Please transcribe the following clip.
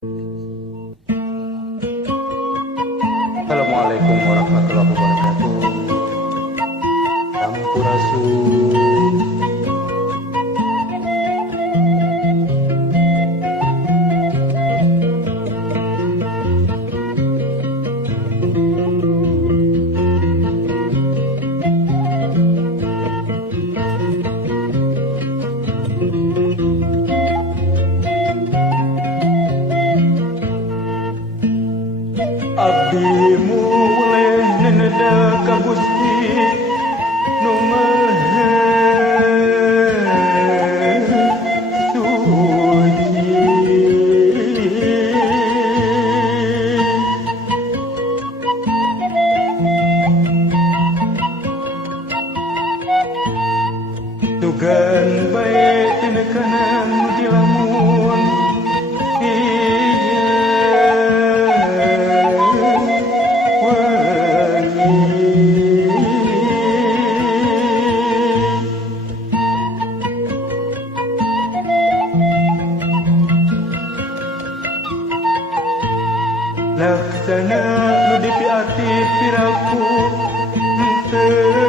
Assalamualaikum warahmatullahi wabarakatuh. Sampurasun. Abdi mulih neneda ka Gusti nu Maha Suci. Tugan bae tina kana di lamun laksana nu dipiati piraku henteu